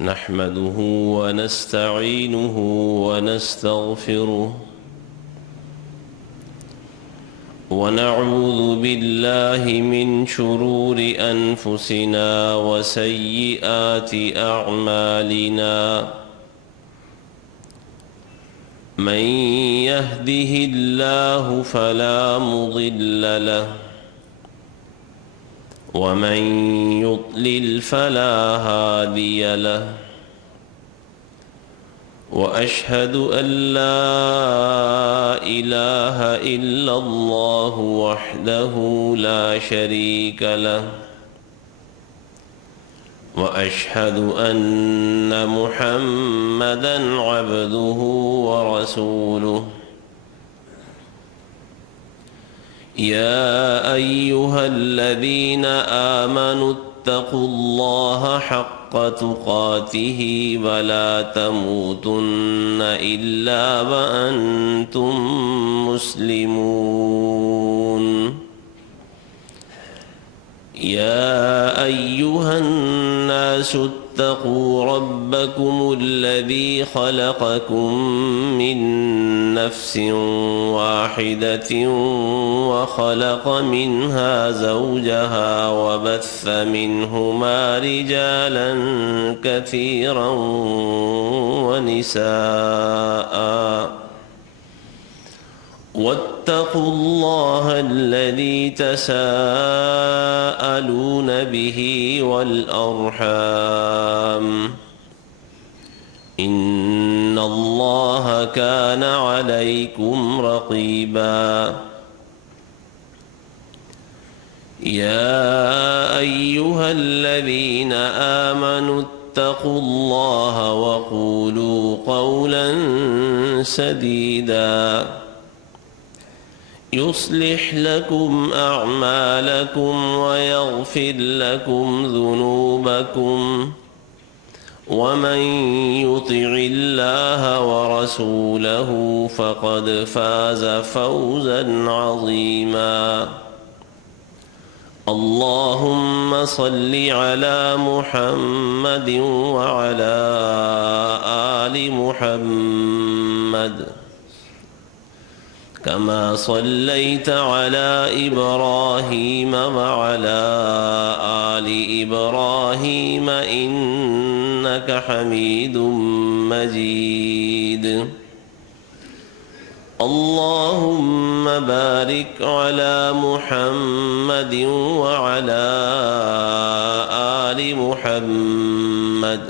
نحمده ونستعينه ونستغفره ونعوذ بالله من شرور أنفسنا وسيئات أعمالنا من يهده الله فلا مضل له ومن يضلل فلا هادي له وأشهد أن لا إله إلا الله وحده لا شريك له وأشهد أن محمدًا عبده ورسوله يا أيها الذين آمنوا اتقوا الله حق تقاته ولا تموتن إلا وأنتم مسلمون يا أيها الناس اتقوا ربكم الذي خلقكم من نفس واحدة وخلق منها زوجها وبث منهما رجالا كثيرا ونساء واتقوا الله الذي تساءلون به والأرحام إن الله كان عليكم رقيبا يا أيها الذين آمنوا اتقوا الله وقولوا قولا سديدا يصلح لكم أعمالكم ويغفر لكم ذنوبكم ومن يطع الله ورسوله فقد فاز فوزا عظيما اللهم صل على محمد وعلى آل محمد كما صليت على إبراهيم وعلى آل إبراهيم إنك حميد مجيد اللهم بارك على محمد وعلى آل محمد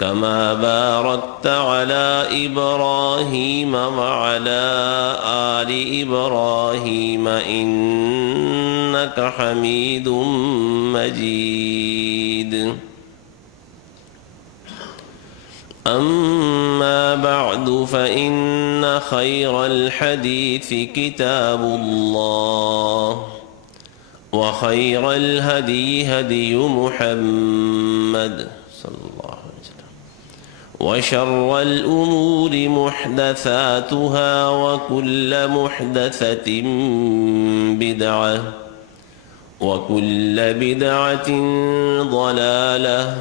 كما باركت على إبراهيم وعلى آل إبراهيم إنك حميد مجيد أما بعد فإن خير الحديث كتاب الله وخير الهدي هدي محمد صلى الله عليه وسلم وشر الأمور محدثاتها وكل محدثة بدعة وكل بدعة ضلالة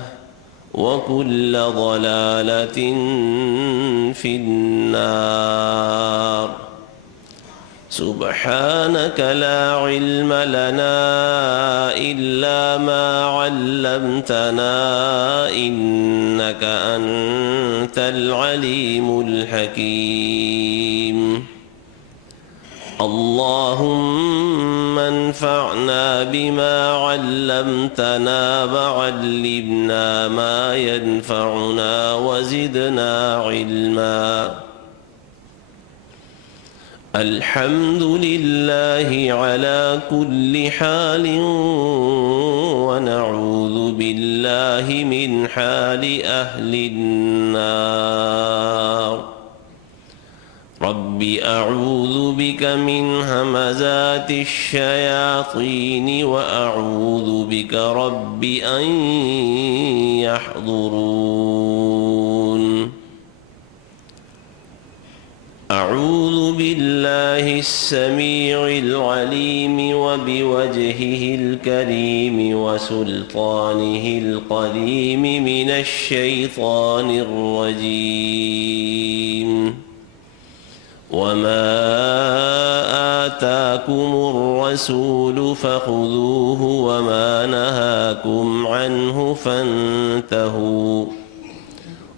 وكل ضلالة في النار سبحانك لا علم لنا إلا ما علمتنا إنك أنت العليم الحكيم اللهم انفعنا بما علمتنا وعلمنا ما ينفعنا وزدنا علما الحمد لله على كل حال ونعوذ بالله من حال أهل النار رب أعوذ بك من همزات الشياطين وأعوذ بك رب أن يحضرون أعوذ بالله السميع العليم وبوجهه الكريم وسلطانه القديم من الشيطان الرجيم وما آتاكم الرسول فخذوه وما نهاكم عنه فانتهوا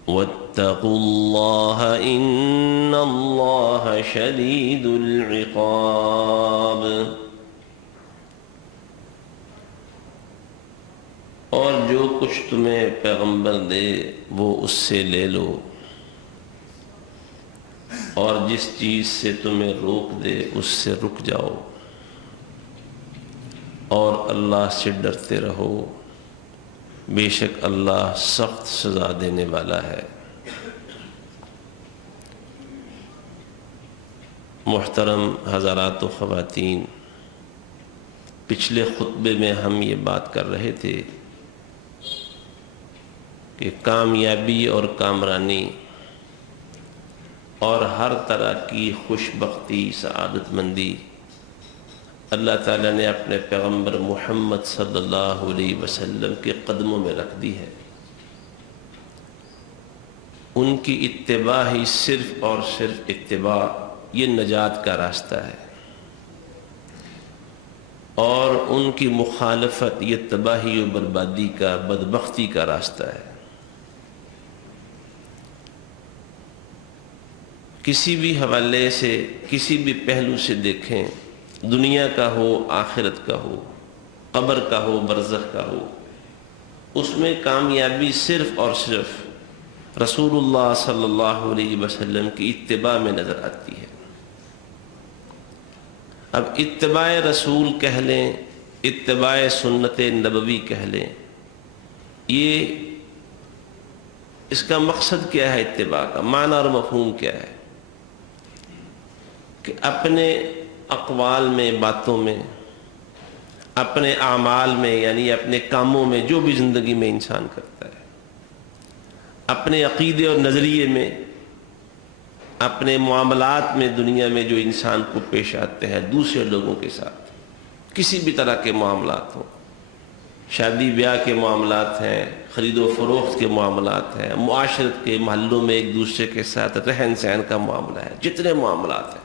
واتقوا الله إن الله شديد العقاب۔ اور جو کچھ تمہیں پیغمبر دے وہ اس سے لے لو، اور جس چیز سے تمہیں روک دے اس سے رک جاؤ، اور اللہ سے ڈرتے رہو، بے شک اللہ سخت سزا دینے والا ہے۔ محترم حضرات و خواتین، پچھلے خطبے میں ہم یہ بات کر رہے تھے کہ کامیابی اور کامرانی اور ہر طرح کی خوش بختی، سعادت مندی اللہ تعالیٰ نے اپنے پیغمبر محمد صلی اللہ علیہ وسلم کے قدموں میں رکھ دی ہے۔ ان کی اتباع ہی صرف اور صرف اتباع یہ نجات کا راستہ ہے، اور ان کی مخالفت یہ تباہی و بربادی کا، بدبختی کا راستہ ہے۔ کسی بھی حوالے سے، کسی بھی پہلو سے دیکھیں، دنیا کا ہو، آخرت کا ہو، قبر کا ہو، برزخ کا ہو، اس میں کامیابی صرف اور صرف رسول اللہ صلی اللہ علیہ وسلم کی اتباع میں نظر آتی ہے۔ اب اتباع رسول کہہ لیں، اتباع سنت نبوی کہہ لیں، یہ اس کا مقصد کیا ہے؟ اتباع کا معنی اور مفہوم کیا ہے؟ کہ اپنے اقوال میں، باتوں میں، اپنے اعمال میں، یعنی اپنے کاموں میں، جو بھی زندگی میں انسان کرتا ہے، اپنے عقیدے اور نظریے میں، اپنے معاملات میں، دنیا میں جو انسان کو پیش آتے ہیں دوسرے لوگوں کے ساتھ، کسی بھی طرح کے معاملات ہوں، شادی بیاہ کے معاملات ہیں، خرید و فروخت کے معاملات ہیں، معاشرت کے محلوں میں ایک دوسرے کے ساتھ رہن سہن کا معاملہ ہے، جتنے معاملات ہیں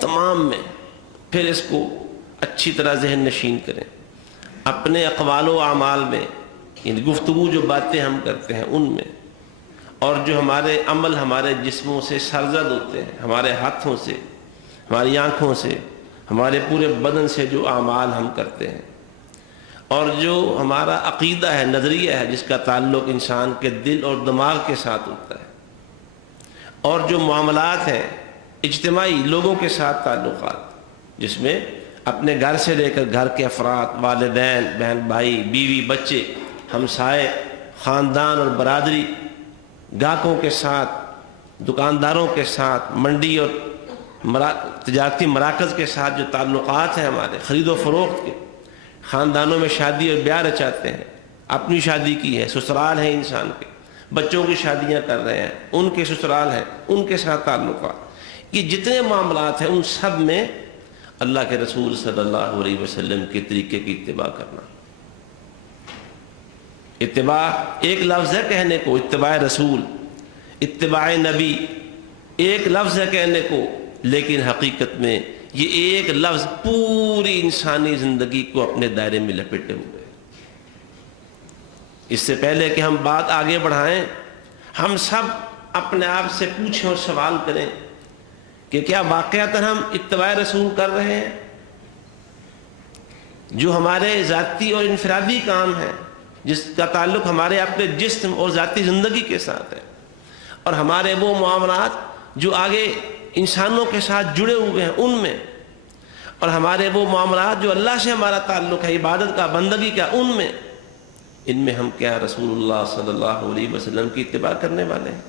تمام میں پھر اس کو اچھی طرح ذہن نشین کریں۔ اپنے اقوال و اعمال میں، یعنی گفتگو جو باتیں ہم کرتے ہیں ان میں، اور جو ہمارے عمل ہمارے جسموں سے سرزد ہوتے ہیں، ہمارے ہاتھوں سے، ہماری آنکھوں سے، ہمارے پورے بدن سے جو اعمال ہم کرتے ہیں، اور جو ہمارا عقیدہ ہے، نظریہ ہے، جس کا تعلق انسان کے دل اور دماغ کے ساتھ ہوتا ہے، اور جو معاملات ہیں اجتماعی لوگوں کے ساتھ تعلقات، جس میں اپنے گھر سے لے کر گھر کے افراد، والدین، بہن بھائی، بیوی بچے، ہمسائے، خاندان اور برادری، گاہکوں کے ساتھ، دکانداروں کے ساتھ، منڈی اور تجارتی مراکز کے ساتھ جو تعلقات ہیں ہمارے، خرید و فروخت کے، خاندانوں میں شادی اور بیاہ رچاتے ہیں، اپنی شادی کی ہے، سسرال ہے انسان کے، بچوں کی شادیاں کر رہے ہیں، ان کے سسرال ہیں، ان کے ساتھ تعلقات، یہ جتنے معاملات ہیں ان سب میں اللہ کے رسول صلی اللہ علیہ وسلم کے طریقے کی اتباع کرنا۔ اتباع ایک لفظ ہے کہنے کو، اتباع رسول، اتباع نبی ایک لفظ ہے کہنے کو، لیکن حقیقت میں یہ ایک لفظ پوری انسانی زندگی کو اپنے دائرے میں لپیٹے ہوئے ہے۔ اس سے پہلے کہ ہم بات آگے بڑھائیں، ہم سب اپنے آپ سے پوچھیں اور سوال کریں کہ کیا واقعتاً ہم اتباع رسول کر رہے ہیں؟ جو ہمارے ذاتی اور انفرادی کام ہے، جس کا تعلق ہمارے اپنے جسم اور ذاتی زندگی کے ساتھ ہے، اور ہمارے وہ معاملات جو آگے انسانوں کے ساتھ جڑے ہوئے ہیں ان میں، اور ہمارے وہ معاملات جو اللہ سے ہمارا تعلق ہے، عبادت کا، بندگی کا، ان میں ہم کیا رسول اللہ صلی اللہ علیہ وسلم کی اتباع کرنے والے ہیں؟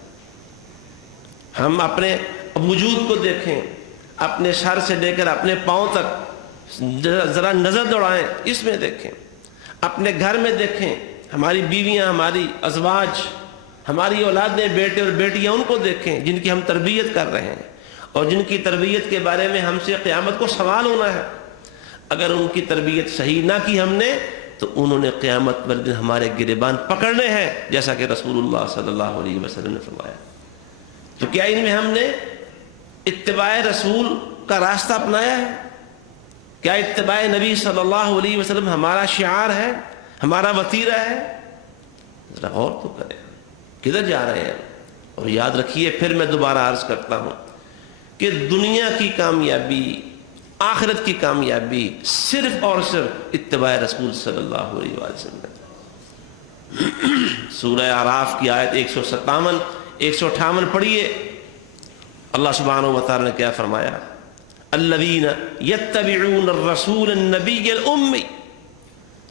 ہم اپنے وجود کو دیکھیں، اپنے سر سے لے کر اپنے پاؤں تک ذرا نظر دوڑائیں، اس میں دیکھیں، اپنے گھر میں دیکھیں، ہماری بیویاں، ہماری ازواج، ہماری اولاد میں بیٹے اور بیٹیاں ان کو دیکھیں جن کی ہم تربیت کر رہے ہیں اور جن کی تربیت کے بارے میں ہم سے قیامت کو سوال ہونا ہے. اگر ان کی تربیت صحیح نہ کی ہم نے تو انہوں نے قیامت والے دن ہمارے گریبان پکڑنے ہیں، جیسا کہ رسول اللہ صلی اللہ علیہ وسلم نے فرمایا. تو کیا ان میں ہم نے اتباع رسول کا راستہ اپنایا ہے؟ کیا اتباع نبی صلی اللہ علیہ وسلم ہمارا شعار ہے، ہمارا وتیرہ ہے؟ ذرا غور تو کریں کدھر جا رہے ہیں. اور یاد رکھیے، پھر میں دوبارہ عرض کرتا ہوں کہ دنیا کی کامیابی، آخرت کی کامیابی صرف اور صرف اتباع رسول صلی اللہ علیہ وسلم. سورہ اعراف کی آیت 157 158 پڑھیے. اللہ سبحانہ و تعالی نے کیا فرمایا؟ الذین یتبعون الرسول النبی الامی،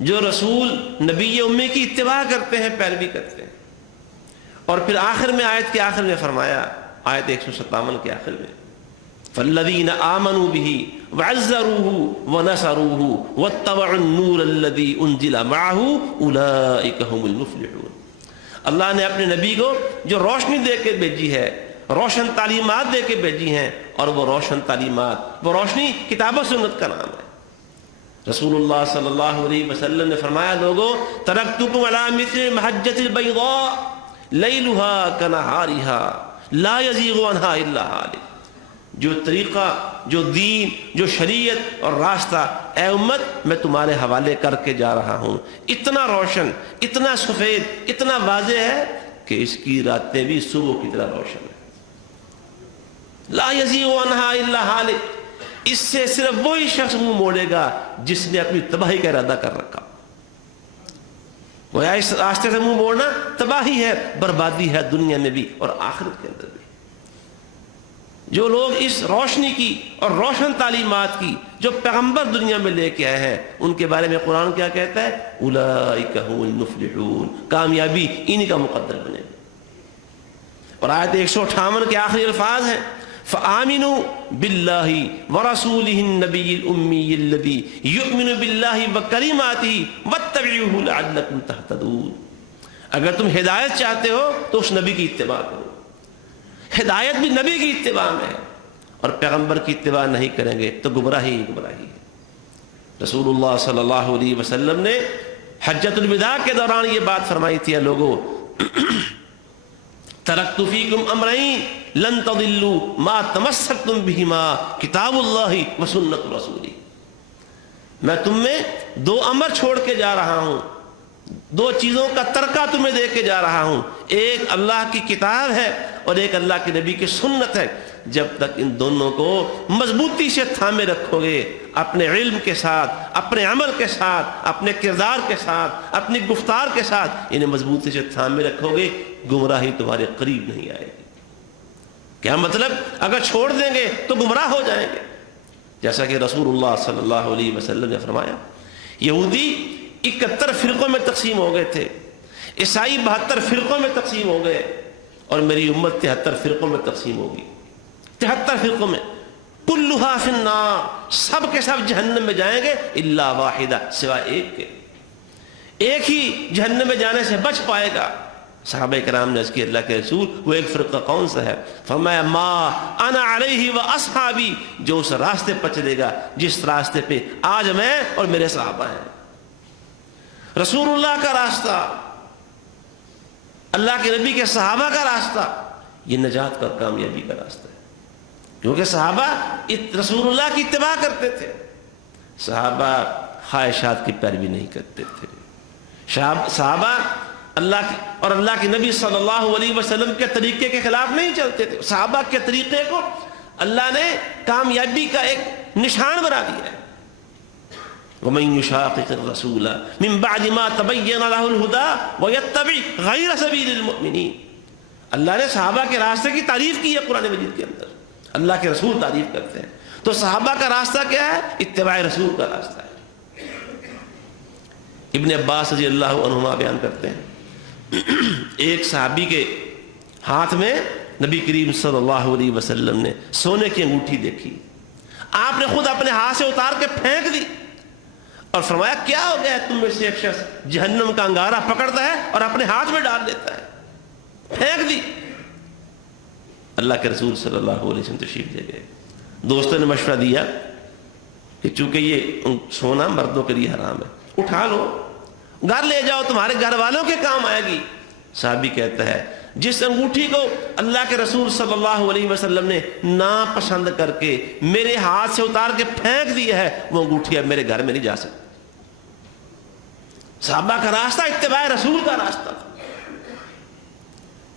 جو رسول نبی امی کی اتباع کرتے ہیں، پیروی کرتے ہیں. اور پھر آخر میں آیت کے آخر میں فرمایا، آیت 157 کے آخر میں، فالذین آمنوا بہ وعزروہ ونصروہ واتبعوا النور الذی انزل معہ اولئک هم المفلحون. اللہ نے اپنے نبی کو جو روشنی دے کے بھیجی ہے، روشن تعلیمات دے کے بھیجی ہیں، اور وہ روشن تعلیمات، وہ روشنی کتاب و سنت کا نام ہے. رسول اللہ صلی اللہ علیہ وسلم نے فرمایا، لوگوں ترکتکم علی مثل محجۃ البیضاء لیلها کنہارها لا یزیغ عنہا الا ہالک. جو طریقہ، جو دین، جو شریعت اور راستہ اے امت میں تمہارے حوالے کر کے جا رہا ہوں، اتنا روشن، اتنا سفید، اتنا واضح ہے کہ اس کی راتیں بھی صبح کی طرح روشن ہے. لا یزیغ عنہا الا ہالک. اس سے صرف وہی شخص منہ موڑے گا جس نے اپنی تباہی کا ارادہ کر رکھا. وہ اس راستے سے منہ موڑنا تباہی ہے، بربادی ہے، دنیا میں بھی اور آخرت کے اندر بھی. جو لوگ اس روشنی کی اور روشن تعلیمات کی جو پیغمبر دنیا میں لے کے آئے ہیں، ان کے بارے میں قرآن کیا کہتا ہے؟ اولئک هم المفلحون. کامیابی انہی کا مقدر بنے. اور آیت 158 کے آخری الفاظ ہیں، فآمنوا باللہ ورسولہ النبی الامی الذی یؤمن باللہ وکلماتہ واتبعوہ لعلکم تہتدون. اگر تم ہدایت چاہتے ہو تو اس نبی کی اتباع کرو. ہدایت بھی نبی کی اتباع میں ہے، اور پیغمبر کی اتباع نہیں کریں گے تو گمراہی گمراہی ہے. رسول اللہ صلی اللہ علیہ وسلم نے حجۃ الوداع کے دوران یہ بات فرمائی تھی، لوگوں ترکت فیکم امرین لن تضلوا ما تمسکتم بہما کتاب اللہ و سنت رسولہ. میں تم میں دو امر چھوڑ کے جا رہا ہوں، دو چیزوں کا ترکہ تمہیں دے کے جا رہا ہوں. ایک اللہ کی کتاب ہے اور ایک اللہ کے نبی کی سنت ہے. جب تک ان دونوں کو مضبوطی سے تھامے رکھو گے، اپنے علم کے ساتھ، اپنے عمل کے ساتھ، اپنے کردار کے ساتھ، اپنی گفتار کے ساتھ انہیں مضبوطی سے تھامے رکھو گے، گمراہی تمہارے قریب نہیں آئے گی. کیا مطلب؟ اگر چھوڑ دیں گے تو گمراہ ہو جائیں گے. جیسا کہ رسول اللہ صلی اللہ علیہ وسلم نے فرمایا، یہودی 71 فرقوں میں تقسیم ہو گئے تھے، عیسائی 72 فرقوں میں تقسیم ہو گئے، اور میری امت 73 فرقوں میں تقسیم ہوگی. 73 فرقوں میں، کلھا فی النار، سب کے سب جہنم میں جائیں گے الا واحدہ، سوائے ایک کے. ایک ہی جہنم میں جانے سے بچ پائے گا. صحابہ کرام نے اس کی اللہ کے رسول وہ ایک فرقہ کون سا ہے؟ فرمایا ما انا علیہ و اصحابی، جو اس راستے پر چلے گا جس راستے پہ آج میں اور میرے صحابہ ہیں. رسول اللہ کا راستہ، اللہ کے نبی کے صحابہ کا راستہ، یہ نجات کا کامیابی کا راستہ ہے. کیونکہ صحابہ رسول اللہ کی اتباع کرتے تھے. صحابہ خواہشات کی پیروی نہیں کرتے تھے. صحابہ اللہ کی اور اللہ کے نبی صلی اللہ علیہ وسلم کے طریقے کے خلاف نہیں چلتے تھے. صحابہ کے طریقے کو اللہ نے کامیابی کا ایک نشان بنا دیا ہے. وَمَن يُشَاقِقِ الرَّسُولَ مِن بَعْدِ مَا تَبَيَّنَ لَهُ الْهُدَىٰ وَيَتَّبِعْ غَيْرَ سَبِيلِ الْمُؤْمِنِينَ. اللہ نے صحابہ کے راستے کی تعریف کی ہے قرآن مجید کے اندر. اللہ کے رسول تعریف کرتے ہیں. تو صحابہ کا راستہ کیا ہے؟ اتباع رسول کا راستہ ہے. ابن عباس رضی اللہ عنہما بیان کرتے ہیں، ایک صحابی کے ہاتھ میں نبی کریم صلی اللہ علیہ وسلم نے سونے کی انگوٹھی دیکھی. آپ نے خود اپنے ہاتھ سے اتار کے پھینک دی اور فرمایا کیا ہو گیا تم میں سے ایک شخص جہنم کا انگارہ پکڑتا ہے اور اپنے ہاتھ میں ڈال دیتا ہے. پھینک دی۔ اللہ کے رسول صلی اللہ علیہ وسلم تشریف لے گئے۔ دوستوں نے مشورہ دیا کہ چونکہ یہ سونا مردوں کے لیے حرام ہے، اٹھا لو، گھر لے جاؤ، تمہارے گھر والوں کے کام آئے گی۔ صحابی کہتا ہے جس انگوٹھی کو اللہ کے رسول صلی اللہ علیہ وسلم نے ناپسند کر کے میرے ہاتھ سے اتار کے پھینک دیا ہے، وہ انگوٹھی اب میرے گھر میں نہیں جا سکتی۔ صحابہ کا راستہ اتباع رسول کا راستہ تھا۔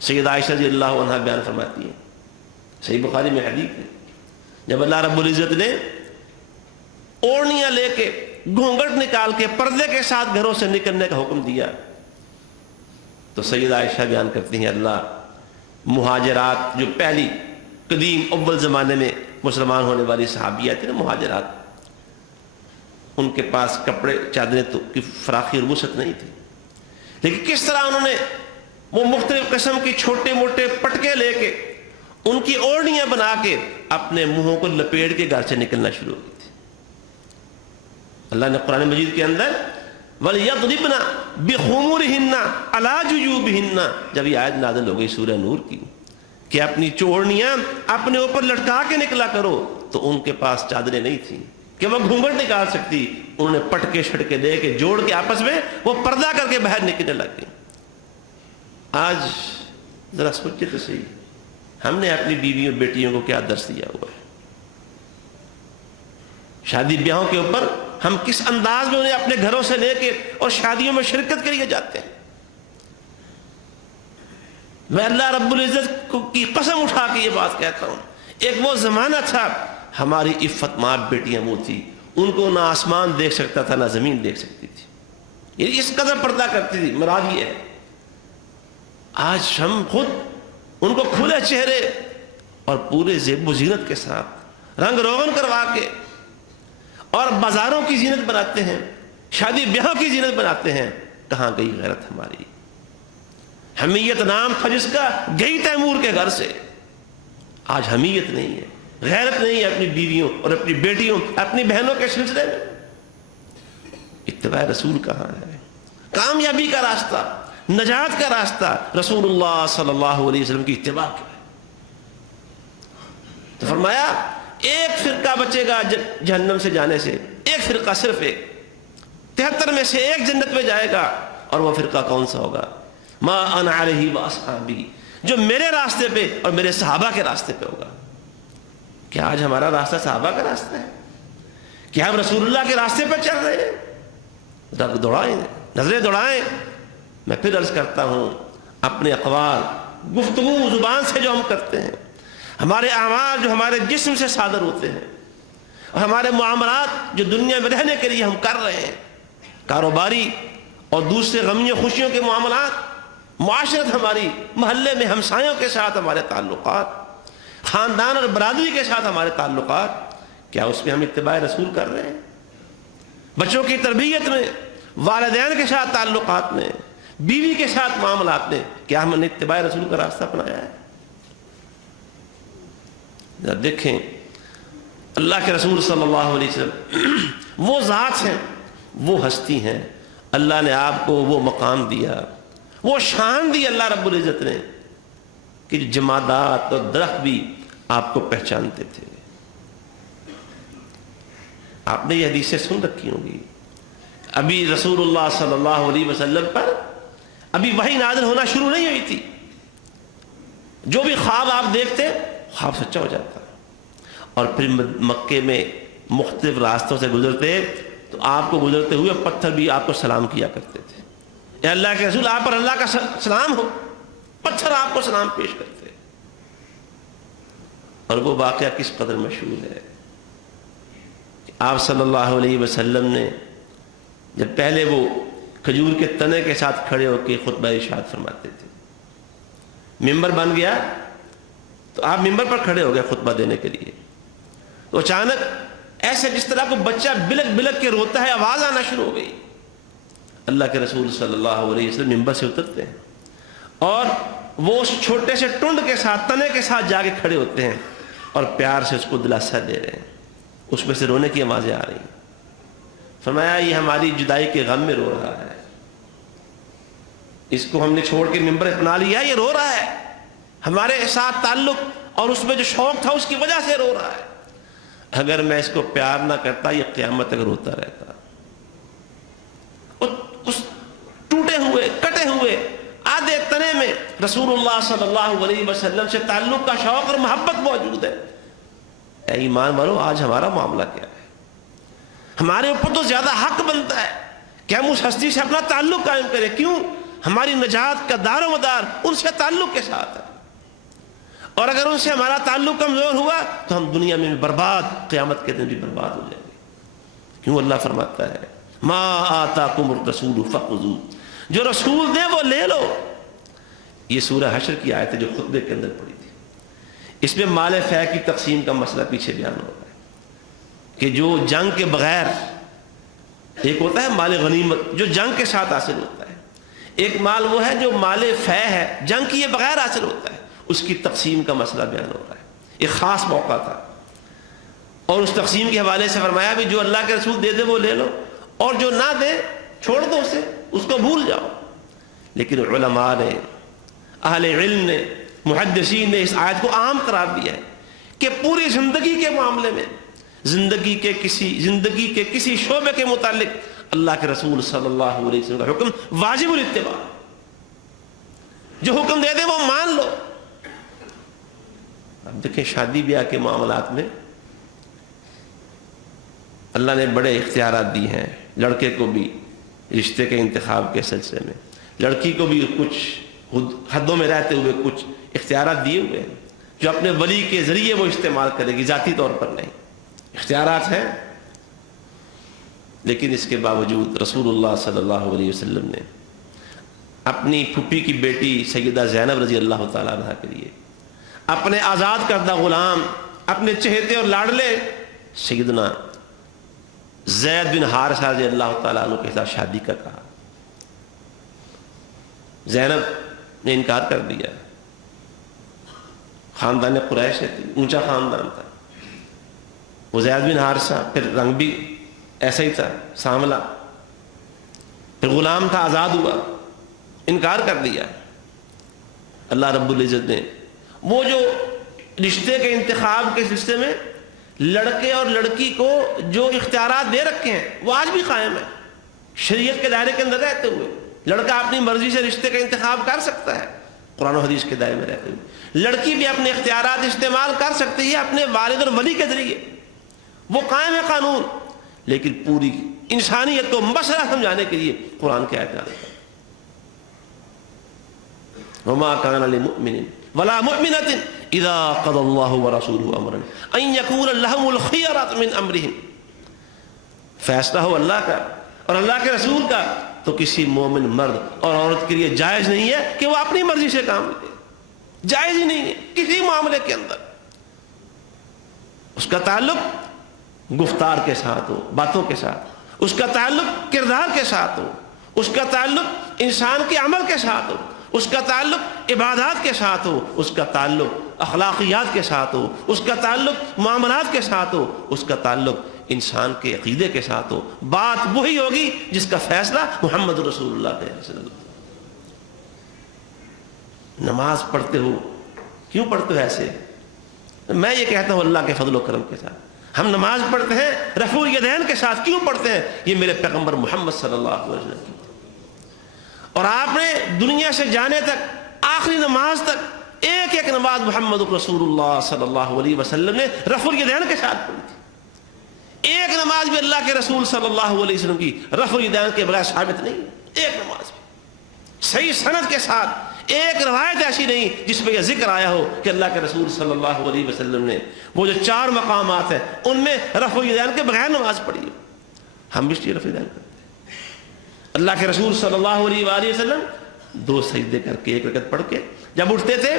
سیدہ عائشہ رضی اللہ عنہا بیان فرماتی ہیں، صحیح بخاری میں حدیث ہے، جب اللہ رب العزت نے اوڑھنیاں لے کے گھونگھٹ نکال کے پردے کے ساتھ گھروں سے نکلنے کا حکم دیا تو سیدہ عائشہ بیان کرتی ہیں اللہ مہاجرات جو پہلی قدیم اول زمانے میں مسلمان ہونے والی صحابیات تھیں نا مہاجرات، ان کے پاس کپڑے چادریں تو کی فراخی اور وسعت نہیں تھی، لیکن کس طرح انہوں نے وہ مختلف قسم کی چھوٹے موٹے پٹکے لے کے ان کی اوڑھنیاں بنا کے اپنے منہوں کو لپیٹ کے گھر سے نکلنا شروع کی تھی۔ اللہ نے قرآن مجید کے اندر وَلْيَضْرِبْنَ بِخُمُرِهِنَّ عَلَىٰ جُيُوبِهِنَّ جب یہ آیت نازل ہو گئی سورہ نور کی کہ اپنی چوڑنیاں اپنے اوپر لٹکا کے نکلا کرو، تو ان کے پاس چادریں نہیں تھیں کہ وہ گھونگھٹ نکال سکتی، انہوں نے پٹکے شٹکے دے کے جوڑ کے آپس میں وہ پردہ کر کے باہر نکلنے لگ گئی۔ آج ذرا سوچے تو صحیح، ہم نے اپنی بیویوں بیٹیوں کو کیا درس دیا ہوا ہے؟ شادی بیاہوں کے اوپر ہم کس انداز میں انہیں اپنے گھروں سے لے کے اور شادیوں میں شرکت کے لیے جاتے ہیں۔ میں اللہ رب العزت کی قسم اٹھا کے یہ بات کہتا ہوں، ایک وہ زمانہ تھا ہماری عفت ماں بیٹیاں وہ تھی، ان کو نہ آسمان دیکھ سکتا تھا نہ زمین دیکھ سکتی تھی، یہ اس قدر پردہ کرتی تھی۔ مراد یہ ہے آج ہم خود ان کو کھلے چہرے اور پورے زیب و زینت کے ساتھ رنگ روغن کروا کے اور بازاروں کی زینت بناتے ہیں، شادی بیاہوں کی زینت بناتے ہیں۔ کہاں گئی غیرت ہماری؟ حمیت نام تھا جس کا، گئی تیمور کے گھر سے۔ آج حمیت نہیں ہے، غیرت نہیں ہے اپنی بیویوں اور اپنی بیٹیوں اپنی بہنوں کے سلسلے میں۔ اتباع رسول کہاں ہے؟ کامیابی کا راستہ، نجات کا راستہ رسول اللہ صلی اللہ علیہ وسلم کی اتباع کا ہے۔ تو فرمایا ایک فرقہ بچے گا جہنم سے جانے سے، ایک فرقہ، صرف ایک، 73 میں سے ایک جنت میں جائے گا، اور وہ فرقہ کون سا ہوگا؟ ما انا علیہ واصحابی، جو میرے راستے پہ اور میرے صحابہ کے راستے پہ ہوگا۔ کیا آج ہمارا راستہ صحابہ کا راستہ ہے؟ کیا ہم رسول اللہ کے راستے پر چل رہے ہیں؟ رگ دوڑائیں، نظریں دوڑائیں۔ میں پھر عرض کرتا ہوں، اپنے اقوال، گفتگو، زبان سے جو ہم کرتے ہیں، ہمارے اعمال جو ہمارے جسم سے صادر ہوتے ہیں، اور ہمارے معاملات جو دنیا میں رہنے کے لیے ہم کر رہے ہیں، کاروباری اور دوسرے غمیوں خوشیوں کے معاملات، معاشرت ہماری، محلے میں ہمسایوں کے ساتھ ہمارے تعلقات، خاندان اور برادری کے ساتھ ہمارے تعلقات، کیا اس میں ہم اتباع رسول کر رہے ہیں؟ بچوں کی تربیت میں، والدین کے ساتھ تعلقات میں، بیوی کے ساتھ معاملات میں، کیا ہم نے اتباع رسول کا راستہ اپنایا ہے؟ دیکھیں اللہ کے رسول صلی اللہ علیہ وسلم وہ ذات ہیں، وہ ہستی ہیں، اللہ نے آپ کو وہ مقام دیا، وہ شان دی اللہ رب العزت نے کہ جمادات اور درخت بھی آپ کو پہچانتے تھے۔ آپ نے یہ حدیثیں سن رکھی ہوں گی، ابھی رسول اللہ صلی اللہ علیہ وسلم پر ابھی وحی نازل ہونا شروع نہیں ہوئی تھی، جو بھی خواب آپ دیکھتے خواب سچا ہو جاتا، اور پھر مکے میں مختلف راستوں سے گزرتے تو آپ کو گزرتے ہوئے پتھر بھی آپ کو سلام کیا کرتے تھے، اے اللہ کے رسول آپ پر اللہ کا سلام ہو، پتھر آپ کو سلام پیش کرتے۔ اور وہ واقعہ کس قدر مشہور ہے، آپ صلی اللہ علیہ وسلم نے جب پہلے وہ کھجور کے تنے کے ساتھ کھڑے ہو کے خطبہ ارشاد فرماتے تھے، ممبر بن گیا تو آپ ممبر پر کھڑے ہو گئے خطبہ دینے کے لیے، تو اچانک ایسے جس طرح کو بچہ بلک بلک کے روتا ہے آواز آنا شروع ہو گئی۔ اللہ کے رسول صلی اللہ علیہ وسلم ممبر سے اترتے ہیں اور وہ اس چھوٹے سے ٹنڈ کے ساتھ، تنے کے ساتھ جا کے کھڑے ہوتے ہیں اور پیار سے اس کو دلاسا دے رہے ہیں، اس میں سے رونے کی آوازیں آ رہی ہیں۔ فرمایا یہ ہماری جدائی کے غم میں رو رہا ہے، اس کو ہم نے چھوڑ کے ممبر اپنا لیا، یہ رو رہا ہے، ہمارے ساتھ تعلق اور اس میں جو شوق تھا اس کی وجہ سے رو رہا ہے۔ اگر میں اس کو پیار نہ کرتا یہ قیامت تک روتا رہتا۔ اس ٹوٹے ہوئے کٹے ہوئے آدھے تنے میں رسول اللہ صلی اللہ علیہ وسلم سے تعلق کا شوق اور محبت موجود ہے۔ اے ایمان والو، آج ہمارا معاملہ کیا ہے؟ ہمارے اوپر تو زیادہ حق بنتا ہے کہ ہم اس ہستی سے اپنا تعلق قائم کریں۔ کیوں؟ ہماری نجات کا دار و مدار ان سے تعلق کے ساتھ ہے، اور اگر ان سے ہمارا تعلق کمزور ہوا تو ہم دنیا میں بھی برباد، قیامت کے دن بھی برباد ہو جائیں گے۔ کیوں اللہ فرماتا ہے ما آتاکم الرسول فخذوہ، جو رسول دے وہ لے لو۔ یہ سورہ حشر کی آیت ہے جو خطبے کے اندر پڑھی تھی۔ اس میں مال فے کی تقسیم کا مسئلہ پیچھے بیان ہو رہا ہے کہ جو جنگ کے بغیر، ایک ہوتا ہے مال غنیمت جو جنگ کے ساتھ حاصل ہوتا ہے، ایک مال وہ ہے جو مال فے ہے، جنگ کیے بغیر حاصل ہوتا ہے، اس کی تقسیم کا مسئلہ بیان ہو رہا ہے۔ ایک خاص موقع تھا اور اس تقسیم کے حوالے سے فرمایا بھی جو اللہ کے رسول دے دے وہ لے لو، اور جو نہ دے چھوڑ دو اسے، اس کو بھول جاؤ۔ لیکن علماء نے، اہل علم نے، محدثین نے اس آیت کو عام قرار دیا ہے کہ پوری زندگی کے معاملے میں، زندگی کے کسی شعبے کے متعلق اللہ کے رسول صلی اللہ علیہ وسلم کا حکم واجب الاتباع، جو حکم دے دے وہ مان لو۔ اب دیکھیں شادی بیاہ کے معاملات میں اللہ نے بڑے اختیارات دی ہیں، لڑکے کو بھی رشتے کے انتخاب کے سلسلے میں، لڑکی کو بھی کچھ حدوں میں رہتے ہوئے کچھ اختیارات دیے ہوئے ہیں جو اپنے ولی کے ذریعے وہ استعمال کرے گی، ذاتی طور پر نہیں۔ اختیارات ہیں، لیکن اس کے باوجود رسول اللہ صلی اللہ علیہ وسلم نے اپنی پھوپھی کی بیٹی سیدہ زینب رضی اللہ تعالیٰ عنہ کے لیے اپنے آزاد کردہ غلام، اپنے چہیتے اور لاڈلے سیدنا زید بن حارثہ رضی اللہ تعالیٰ عنہ کے ساتھ شادی کا کہا۔ زینب نے انکار کر دیا۔ خاندان قریش تھی، اونچا خاندان تھا، وہ زید بن حارثہ، پھر رنگ بھی ایسا ہی تھا سانولا، پھر غلام تھا، آزاد ہوا، انکار کر دیا۔ اللہ رب العزت نے وہ جو رشتے کے انتخاب کے سلسلے میں لڑکے اور لڑکی کو جو اختیارات دے رکھے ہیں وہ آج بھی قائم ہے۔ شریعت کے دائرے کے اندر رہتے ہوئے لڑکا اپنی مرضی سے رشتے کا انتخاب کر سکتا ہے، قرآن و حدیث کے دائرے میں رہتے ہوئے لڑکی بھی اپنے اختیارات استعمال کر سکتی ہے اپنے والد اور ولی کے ذریعے، وہ قائم ہے قانون۔ لیکن پوری انسانیت کو مسئلہ سمجھانے کے لیے قرآن کے آیات آتا ہے، وما كان لمؤمن ولا مؤمنة اذا قضى الله ورسوله امرا ان يكون لهم الخيرة من امرهم، فیصلہ ہو اللہ کا اور اللہ کے رسول کا تو کسی مومن مرد اور عورت کے لیے جائز نہیں ہے کہ وہ اپنی مرضی سے کام لے، جائز ہی نہیں ہے کسی معاملے کے اندر۔ اس کا تعلق گفتار کے ساتھ ہو، باتوں کے ساتھ، اس کا تعلق کردار کے ساتھ ہو، اس کا تعلق انسان کے عمل کے ساتھ ہو، اس کا تعلق عبادات کے ساتھ ہو، اس کا تعلق اخلاقیات کے ساتھ ہو، اس کا تعلق معاملات کے ساتھ ہو، اس کا تعلق انسان کے عقیدے کے ساتھ ہو۔ بات وہی ہوگی جس کا فیصلہ محمد رسول اللہ صلی اللہ علیہ وسلم۔ نماز پڑھتے ہو، کیوں پڑھتے ہو ایسے؟ میں یہ کہتا ہوں اللہ کے فضل و کرم کے ساتھ ہم نماز پڑھتے ہیں رفع الیدین کے ساتھ، کیوں پڑھتے ہیں؟ یہ میرے پیغمبر محمد صلی اللہ علیہ وسلم کی، اور آپ نے دنیا سے جانے تک آخری نماز تک ایک ایک نماز محمد رسول اللہ صلی اللہ علیہ وسلم نے رفع الیدین کے ساتھ پڑھی تھی۔ ایک نماز بھی اللہ کے رسول صلی اللہ علیہ وسلم کی رفع الیدین کے بغیر ثابت نہیں، ایک نماز بھی صحیح سند کے ساتھ، ایک روایت ایسی نہیں جس میں یہ ذکر آیا ہو کہ اللہ کے رسول صلی اللہ علیہ وسلم نے وہ جو 4 مقامات ہیں ان میں رفع الیدین کے بغیر نماز پڑھی ہو۔ ہم بھی اس لیے رفع الیدین کرتے ہیں۔ اللہ کے رسول صلی اللہ علیہ وآلہ وسلم 2 سجدے کر کے 1 رکعت پڑھ کے جب اٹھتے تھے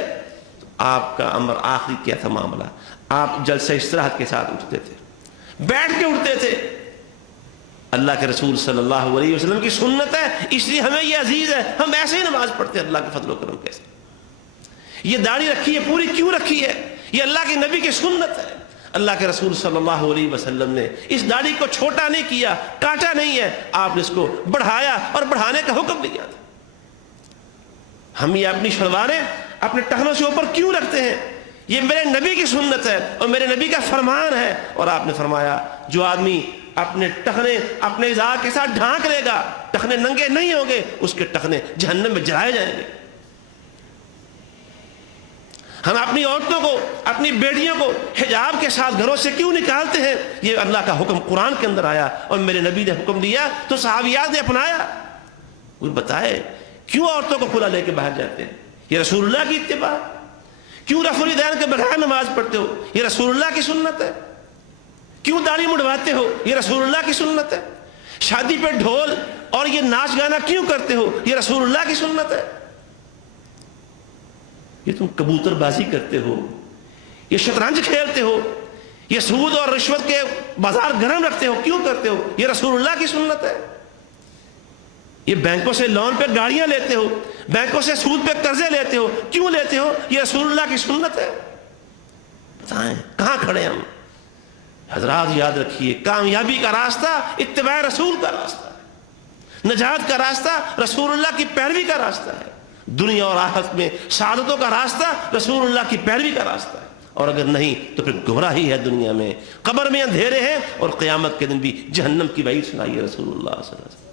آپ کا امر آخری کیا تھا معاملہ، آپ جلسہ استراحت کے ساتھ اٹھتے تھے، بیٹھ کے اٹھتے تھے۔ اللہ کے رسول صلی اللہ علیہ وسلم کی سنت ہے، اس لیے ہمیں یہ عزیز ہے، ہم ایسے ہی نماز پڑھتے ہیں اللہ کے فضل و کرم کے ساتھ۔ یہ داڑھی رکھی ہے پوری کیوں رکھی ہے؟ یہ اللہ کے نبی کی سنت ہے۔ اللہ کے رسول صلی اللہ علیہ وسلم نے اس داڑھی کو چھوٹا نہیں کیا، کاٹا نہیں ہے، آپ نے اس کو بڑھایا اور بڑھانے کا حکم دیا تھا۔ ہم یہ اپنی شلواریں اپنے ٹخنوں سے اوپر کیوں رکھتے ہیں؟ یہ میرے نبی کی سنت ہے اور میرے نبی کا فرمان ہے. اور آپ نے فرمایا جو آدمی اپنے ٹخنے اپنے ازار کے ساتھ ڈھانک لے گا، ٹخنے ننگے نہیں ہوں گے، اس کے ٹخنے جہنم میں جلائے جائیں گے. ہم اپنی عورتوں کو، اپنی بیٹیوں کو حجاب کے ساتھ گھروں سے کیوں نکالتے ہیں؟ یہ اللہ کا حکم قرآن کے اندر آیا اور میرے نبی نے حکم دیا تو صحابیات نے اپنایا. کوئی بتائے کیوں عورتوں کو کھلا لے کے باہر جاتے ہیں؟ یہ رسول اللہ کی اتباع. کیوں رفع دین کے بغیر نماز پڑھتے ہو؟ یہ رسول اللہ کی سنت ہے. کیوں داڑھی مڑواتے ہو؟ یہ رسول اللہ کی سنت ہے. شادی پہ ڈھول اور یہ ناچ گانا کیوں کرتے ہو؟ یہ رسول اللہ کی سنت ہے. یہ تم کبوتر بازی کرتے ہو، یہ شطرنج کھیلتے ہو، یہ سود اور رشوت کے بازار گرم رکھتے ہو، کیوں کرتے ہو؟ یہ رسول اللہ کی سنت ہے. یہ بینکوں سے لون پہ گاڑیاں لیتے ہو، بینکوں سے سود پہ قرضے لیتے ہو، کیوں لیتے ہو؟ یہ رسول اللہ کی سنت ہے. بتائیں کہاں کھڑے ہم؟ حضرات یاد رکھیے، کامیابی کا راستہ اتباع رسول کا راستہ ہے. نجات کا راستہ رسول اللہ کی پیروی کا راستہ ہے. دنیا اور آخرت میں سعادتوں کا راستہ رسول اللہ کی پیروی کا راستہ ہے. اور اگر نہیں تو پھر گمراہی ہے، دنیا میں قبر میں اندھیرے ہیں، اور قیامت کے دن بھی جہنم کی وعید سنائیے رسول اللہ صلی اللہ علیہ وسلم.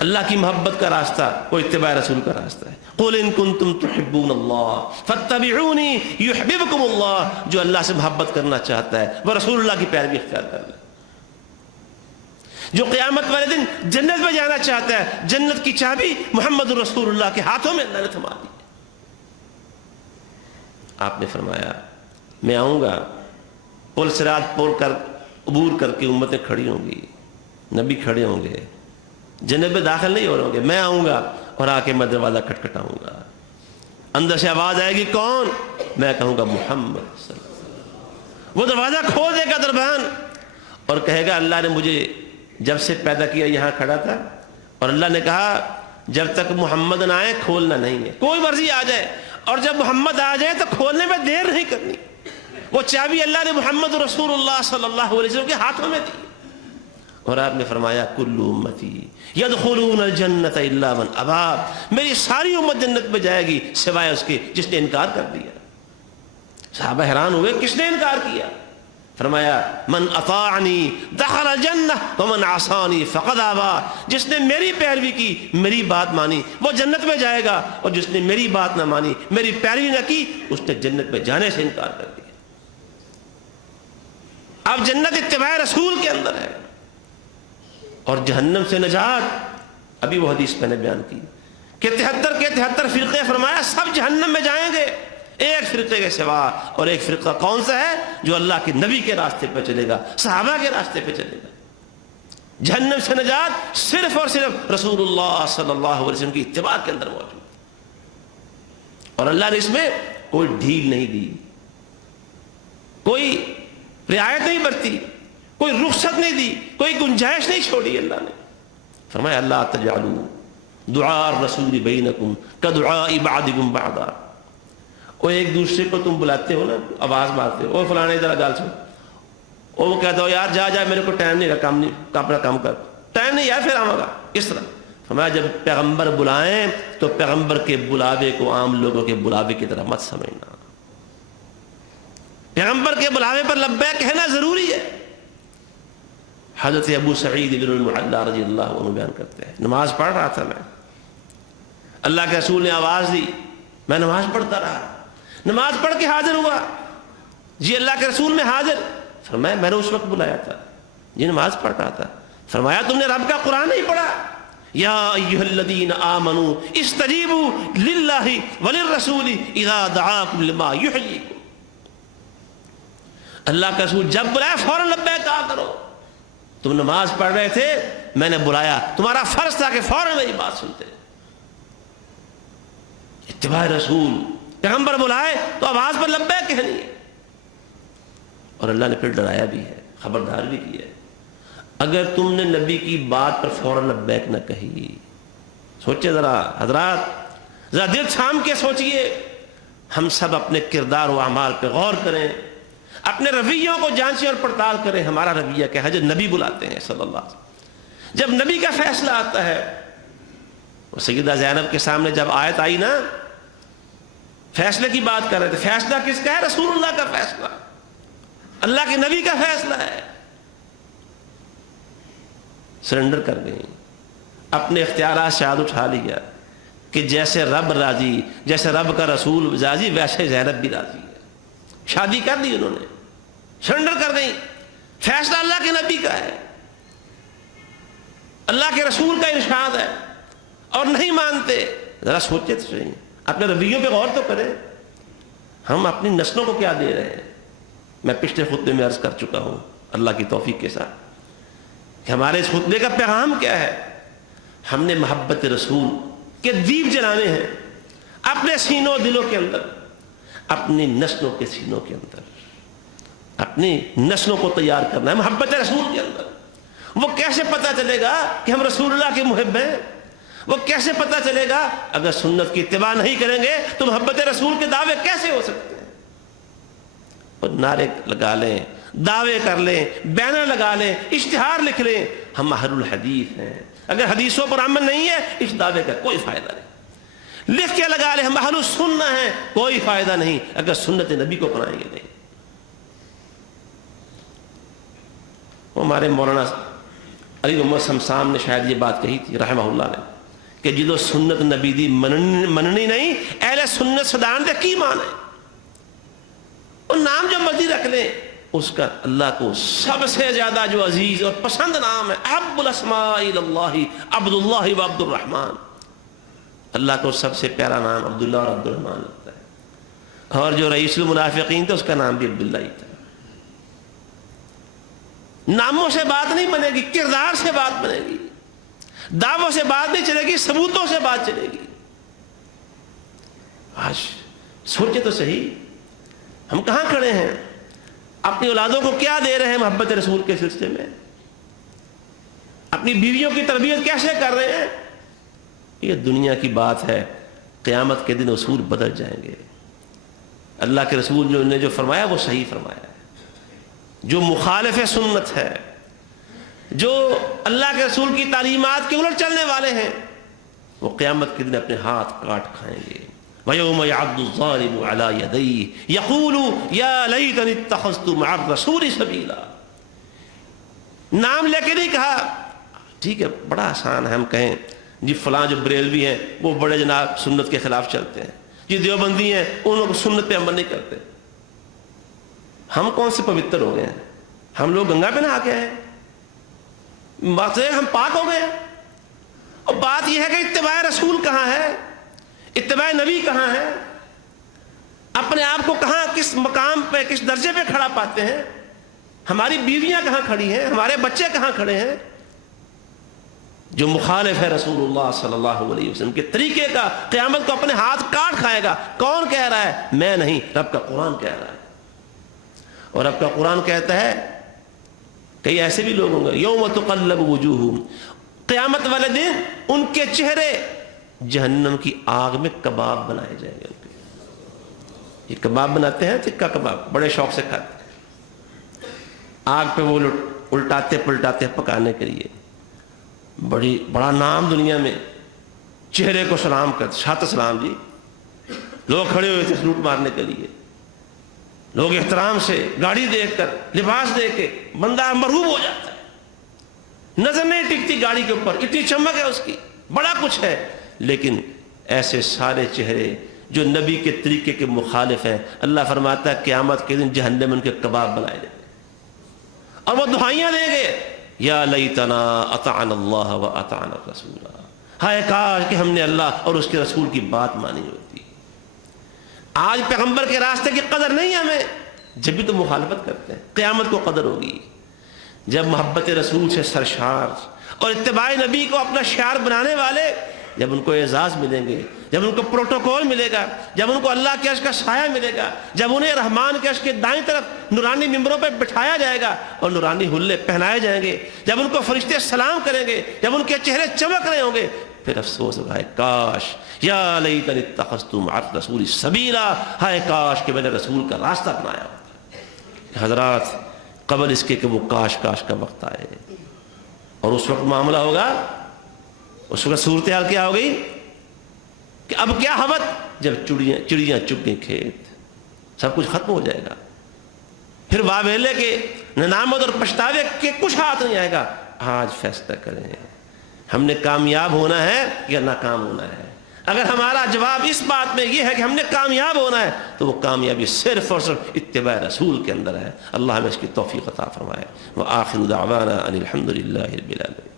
اللہ کی محبت کا راستہ وہ اتباع رسول کا راستہ ہے. قل ان کنتم تحبون اللہ فاتبعونی یحببکم اللہ. جو اللہ سے محبت کرنا چاہتا ہے وہ رسول اللہ کی پیروی اختیار کر لے. جو قیامت والے دن جنت میں جانا چاہتا ہے، جنت کی چابی محمد رسول اللہ کے ہاتھوں میں اللہ نے تھما دی. آپ نے فرمایا میں آؤں گا، پل صراط پول کر عبور کر کے امتیں کھڑی ہوں گی، نبی کھڑے ہوں گے، جنت میں داخل نہیں ہو رہے ہوں گے. میں آؤں گا اور آ کے میں دروازہ کھٹکھٹاؤں گا. اندر سے آواز آئے گی کون؟ میں کہوں گا محمد صلی اللہ علیہ وسلم. وہ دروازہ کھول دے گا دربان اور کہے گا اللہ نے مجھے جب سے پیدا کیا یہاں کھڑا تھا، اور اللہ نے کہا جب تک محمد نہ آئے کھولنا نہیں ہے. کوئی مرضی آ جائے، اور جب محمد آ جائے تو کھولنے میں دیر نہیں کرنی. وہ چابی اللہ نے محمد رسول اللہ صلی اللہ علیہ وسلم کے ہاتھوں میں دی. اور آپ نے فرمایا کل امتی یدخلون الجنت الا من ابا. میری ساری امت جنت میں جائے گی سوائے اس کے جس نے انکار کر دیا. صحابہ حیران ہوئے کس نے انکار کیا؟ فرمایا من اطاعنی دخل الجنہ ومن عصانی فقد ابا. جس نے میری پیروی کی، میری بات مانی، وہ جنت میں جائے گا، اور جس نے میری بات نہ مانی، میری پیروی نہ کی، اس نے جنت میں جانے سے انکار کر دیا. اب جنت اتباع رسول کے اندر ہے. اور جہنم سے نجات، ابھی وہ حدیث میں نے بیان کی کہ 73 کے 73 فرقے، فرمایا سب جہنم میں جائیں گے ایک فرقے کے سوا. اور ایک فرقہ کون سا ہے؟ جو اللہ کے نبی کے راستے پہ چلے گا، صحابہ کے راستے پہ چلے گا. جہنم سے نجات صرف اور صرف رسول اللہ صلی اللہ علیہ وسلم کی اتباع کے اندر موجود. اور اللہ نے اس میں کوئی ڈھیل نہیں دی، کوئی رعایت نہیں برتی، کوئی رخصت نہیں دی، کوئی گنجائش نہیں چھوڑی. اللہ نے فرمایا اللہ تجعلوا دعاء الرسول بینکم کدعاء بعضکم بعضا. وہ ایک دوسرے کو تم بلاتے ہو نا، آواز مارتے ہو، او فلانے ذرا گال سن، وہ کہتا ہو یار جا جا میرے کو ٹائم نہیں رہا، کام نہیں، اپنا کام کر، ٹائم نہیں یار پھر آؤں گا. اس طرح فرمایا جب پیغمبر بلائیں تو پیغمبر کے بلاوے کو عام لوگوں کے بلاوے کی طرح مت سمجھنا. پیغمبر کے بلاوے پر لبیک کہنا ضروری ہے. حضرت ابو سعید بن المعلا رضی اللہ عنہ بیان کرتے ہیں نماز پڑھ رہا تھا میں، اللہ کے رسول نے آواز دی، میں نماز پڑھتا رہا، نماز پڑھ کے حاضر ہوا. جی اللہ کے رسول میں حاضر. فرمایا میں نے اس وقت بلایا تھا، جی نماز پڑھ رہا تھا. فرمایا تم نے رب کا قرآن نہیں پڑھا؟ یا ایھا الذین آمنوا استجیبوا للہ وللرسول اذا دعاکم لما یحییکم. اللہ کا رسول جب بلایا فوراً لبیک کہا کرو. تم نماز پڑھ رہے تھے، میں نے بلایا، تمہارا فرض تھا کہ فوراً میری بات سنتے. اتباع رسول، پیغمبر بلائے تو آواز پر لبیک کہنی ہے. اور اللہ نے پھر ڈرایا بھی ہے، خبردار بھی کیا ہے، اگر تم نے نبی کی بات پر فوراً لبیک نہ کہی. سوچے ذرا حضرات، ذرا دل تھام کے سوچئے. ہم سب اپنے کردار و اعمال پہ غور کریں، اپنے رویوں کو جانچیں اور پڑتال کریں. ہمارا رویہ کیا ہے؟ جب نبی بلاتے ہیں صلی اللہ علیہ وسلم، جب نبی کا فیصلہ آتا ہے، اور سیدہ زینب کے سامنے جب آیت آئی نا، فیصلے کی بات کر رہے تھے، فیصلہ کس کا ہے؟ رسول اللہ کا فیصلہ، اللہ کے نبی کا فیصلہ ہے، سرنڈر کر گئی، اپنے اختیارات سے ہاتھ اٹھا لیا کہ جیسے رب راضی، جیسے رب کا رسول راضی، ویسے زینب بھی راضی ہے۔ شادی کر دی انہوں نے، سرنڈر کر گئی، فیصلہ اللہ کے نبی کا ہے، اللہ کے رسول کا ارشاد ہے، اور نہیں مانتے۔ ذرا سوچے تو صحیح، اپنے رویوں پہ غور تو کریں، ہم اپنی نسلوں کو کیا دے رہے ہیں۔ میں پچھلے خطبے میں عرض کر چکا ہوں اللہ کی توفیق کے ساتھ کہ ہمارے اس خطبے کا پیغام کیا ہے۔ ہم نے محبت رسول کے دیپ جلانے ہیں اپنے سینوں دلوں کے اندر، اپنی نسلوں کے سینوں کے اندر، اپنی نسلوں کو تیار کرنا ہے محبت رسول کے اندر۔ وہ کیسے پتہ چلے گا کہ ہم رسول اللہ کے محب ہیں؟ وہ کیسے پتہ چلے گا؟ اگر سنت کی اتباع نہیں کریں گے تو محبت رسول کے دعوے کیسے ہو سکتے ہیں؟ اور نعرے لگا لیں، دعوے کر لیں، بینر لگا لیں، اشتہار لکھ لیں ہم اہل الحدیث ہیں، اگر حدیثوں پر عمل نہیں ہے اس دعوے کا کوئی فائدہ نہیں۔ لکھ کے لگا لیں ہم اہل السنہ ہیں، کوئی فائدہ نہیں اگر سنت نبی کو اپنائیں گے نہیں۔ ہمارے مولانا علی محمد شمسام نے شاید یہ بات کہی تھی رحمہ اللہ نے کہ جدو سنت نبی دی مننی نہیں، اہل سنت صدان دے کی مان ہے۔ اور نام جو مرضی رکھ لیں، اس کا اللہ کو سب سے زیادہ جو عزیز اور پسند نام ہے احب الاسماء اللہ عبد اللہ و عبد الرحمن، اللہ کو سب سے پیارا نام عبداللہ اور عبد الرحمن لگتا ہے، اور جو رئیس المنافقین تھا اس کا نام بھی عبداللہ ہی تھا۔ ناموں سے بات نہیں بنے گی، کردار سے بات بنے گی، دعووں سے بات نہیں چلے گی، ثبوتوں سے بات چلے گی۔ آج سوچے تو صحیح، ہم کہاں کھڑے ہیں؟ اپنی اولادوں کو کیا دے رہے ہیں محبت رسول کے سلسلے میں؟ اپنی بیویوں کی تربیت کیسے کر رہے ہیں؟ یہ دنیا کی بات ہے، قیامت کے دن اصول بدل جائیں گے۔ اللہ کے رسول نے جو فرمایا وہ صحیح فرمایا ہے۔ جو مخالف سنت ہے، جو اللہ کے رسول کی تعلیمات کے الٹ چلنے والے ہیں، وہ قیامت کے دن اپنے ہاتھ کاٹ کھائیں گے۔ وَيَوْمَ يَعَضُّ الظَّالِمُ عَلَى يَدَيْهِ يَقُولُ يَا لَيْتَنِي اتَّخَذْتُ مَعَ الرَّسُولِ سَبِيلًا۔ نام لے کے نہیں کہا، ٹھیک ہے بڑا آسان ہے ہم کہیں جی فلاں جو بریلوی ہیں وہ بڑے جناب سنت کے خلاف چلتے ہیں، جی دیوبندی ہیں ان لوگ سنت پہ عمل نہیں کرتے۔ ہم کون سے پوتر ہو گئے ہیں؟ ہم لوگ گنگا پہ نہا کے آئے ہیں، بات ہے ہم پاک ہو گئے ہیں۔ اور بات یہ ہے کہ اتباع رسول کہاں ہے، اتباع نبی کہاں ہے، اپنے آپ کو کہاں کس مقام پہ کس درجے پہ کھڑا پاتے ہیں، ہماری بیویاں کہاں کھڑی ہیں، ہمارے بچے کہاں کھڑے ہیں۔ جو مخالف ہے رسول اللہ صلی اللہ علیہ وسلم کے طریقے کا، قیامت کو اپنے ہاتھ کاٹ کھائے گا۔ کون کہہ رہا ہے؟ میں نہیں، رب کا قرآن کہہ رہا ہے۔ اور رب کا قرآن کہتا ہے کئی ایسے بھی لوگ ہوں گے یوم تقلب وجوہہم، قیامت والے دن ان کے چہرے جہنم کی آگ میں کباب بنائے جائیں گے۔ یہ کباب بناتے ہیں، ٹکا کباب بڑے شوق سے کھاتے ہیں، آگ پہ وہ الٹاتے پلٹاتے ہیں پکانے کے لیے، بڑا نام دنیا میں، چہرے کو سلام کرتے، شاط سلام جی، لوگ کھڑے ہوئے تھے سلوٹ مارنے کے لیے، لوگ احترام سے گاڑی دیکھ کر لباس دیکھ کے بندہ مرغوب ہو جاتا ہے، نظر نہیں ٹکتی گاڑی کے اوپر، اتنی چمک ہے اس کی، بڑا کچھ ہے، لیکن ایسے سارے چہرے جو نبی کے طریقے کے مخالف ہیں، اللہ فرماتا ہے قیامت کے دن جہنم میں ان کے کباب بنائے جائیں گے، اور وہ دعائیاں دیں گے یا لیتنا اطعنا اللہ و اطعنا الرسول، ہائے کاش کہ ہم نے اللہ اور اس کے رسول کی بات مانی ہوتی۔ آج پیغمبر کے راستے کی قدر نہیں ہمیں، جب بھی تو مخالفت کرتے ہیں۔ قیامت کو قدر ہوگی جب محبت رسول سے سرشار اور اتباع نبی کو اپنا شعار بنانے والے، جب ان کو اعزاز ملیں گے، جب ان کو پروٹوکول ملے گا، جب ان کو اللہ کے عرش کا سایہ ملے گا، جب انہیں رحمان کے عرش کے دائیں طرف نورانی ممبروں پہ بٹھایا جائے گا اور نورانی حلے پہنائے جائیں گے، جب ان کو فرشتے سلام کریں گے، جب ان کے چہرے چمک رہے ہوں گے، پھر افسوس ہوگا، ہے کاش یا لیتنی اتخذت مع الرسول سبیلا، ہائے کاش کہ میں نے رسول کا راستہ اپنایا ہوتا۔ حضرات قبل اس کے کہ وہ کاش کا وقت آئے، اور اس وقت معاملہ ہوگا، اس وقت صورتحال کیا ہو گئی کہ اب کیا حوت، جب چڑیاں چگ گئی کھیت، سب کچھ ختم ہو جائے گا، پھر واویلے کے ندامت اور پچھتاوے کے کچھ ہاتھ نہیں آئے گا۔ آج فیصلہ کریں ہم نے کامیاب ہونا ہے یا ناکام ہونا ہے۔ اگر ہمارا جواب اس بات میں یہ ہے کہ ہم نے کامیاب ہونا ہے تو وہ کامیابی صرف اور صرف اتباع رسول کے اندر ہے۔ اللہ ہمیں اس کی توفیق عطا فرمائے۔ وآخر دعوانا ان الحمد للہ رب العالمین۔